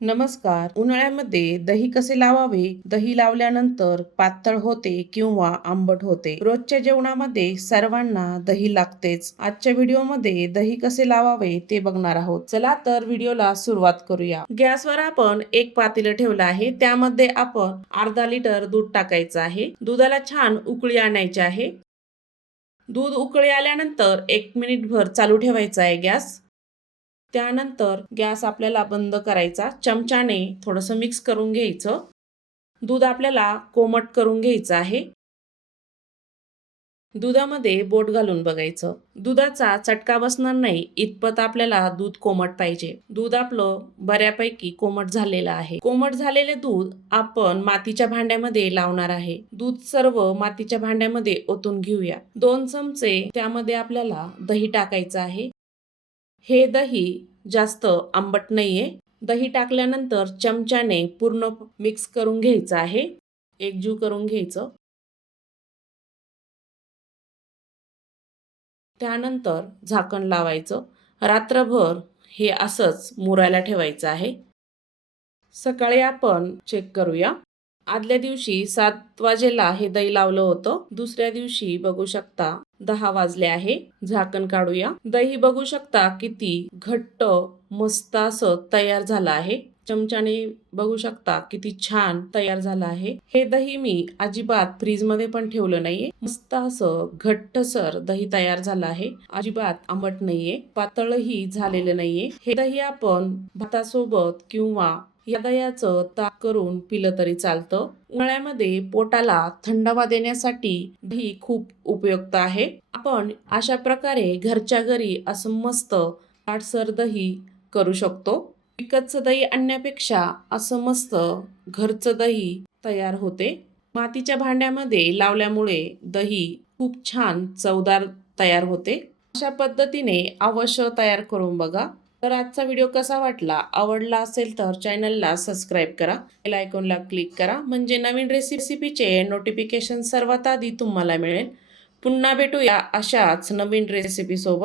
नमस्कार. उन्हाळ्यामध्ये दही कसे लावावे? दही लावल्यानंतर पातळ होते किंवा आंबट होते. रोजच्या जेवणामध्ये सर्वांना दही लागतेच. आजच्या व्हिडिओमध्ये दही कसे लावावे ते बघणार आहोत. चला तर व्हिडिओला सुरुवात करूया. गॅसवर आपण एक पातेलं ठेवलं आहे. त्यामध्ये आपण अर्धा लिटर दूध टाकायचं आहे. दुधाला छान उकळी आणायची आहे. दूध उकळी आल्यानंतर एक मिनिट भर चालू ठेवायचा आहे गॅस. त्यानंतर गॅस आपल्याला बंद करायचा. चमच्याने थोडंसं मिक्स करून घ्यायचं. दूध आपल्याला कोमट करून घ्यायचं आहे. दुधामध्ये बोट घालून बघायचं. दुधाचा चटका बसणार नाही इतपत आपल्याला दूध कोमट पाहिजे. दूध आपलं बऱ्यापैकी कोमट झालेलं आहे. कोमट झालेले दूध आपण मातीच्या भांड्यामध्ये लावणार आहे. दूध सर्व मातीच्या भांड्यामध्ये ओतून घेऊया. दोन चमचे त्यामध्ये आपल्याला दही टाकायचं आहे. हे दही जास्त आंबट नाहीये. दही टाकल्यानंतर चमच्याने पूर्ण मिक्स करून घ्यायचं आहे. एकजीव करून घ्यायचं. त्यानंतर झाकण लावायचं. रात्रभर हे असंच मुरायला ठेवायचं आहे. सकाळी आपण चेक करूया. आदल्या दिवशी सात वाजेला हे दही लावलं होतं. दुसऱ्या दिवशी बघू शकता दहा वाजले आहे. झाकण काढूया. दही बघू शकता किती घट्ट मस्त असं तयार झालं आहे. चमच्याने बघू शकता किती छान तयार झालं आहे. हे दही मी अजिबात फ्रीजमध्ये पण ठेवलं नाहीये. मस्त असं घट्टसर दही तयार झालं आहे. अजिबात आंबट नाहीये. पातळही झालेलं नाहीये. हे दही आपण भातासोबत किंवा या दह्याचं ताक करून पिलं तरी चालतं. उन्हाळ्यामध्ये पोटाला थंडावा देण्यासाठी दही खूप उपयुक्त आहे. आपण अशा प्रकारे घरच्या घरी असं मस्त आटसर दही करू शकतो. विकतचं दही आणण्यापेक्षा असं मस्त घरचं दही तयार होते. मातीच्या भांड्यामध्ये लावल्यामुळे दही खूप छान चवदार तयार होते. अशा पद्धतीने अवश्य तयार करून बघा. तर आजचा व्हिडिओ कसा वाटला? आवडला असेल तर चॅनलला सबस्क्राईब करा. बेल आयकॉनला क्लिक करा. म्हणजे नवीन रेसिपीचे नोटिफिकेशन सर्वात आधी तुम्हाला मिळेल. पुन्हा भेटूया अशाच नवीन रेसिपी सोबत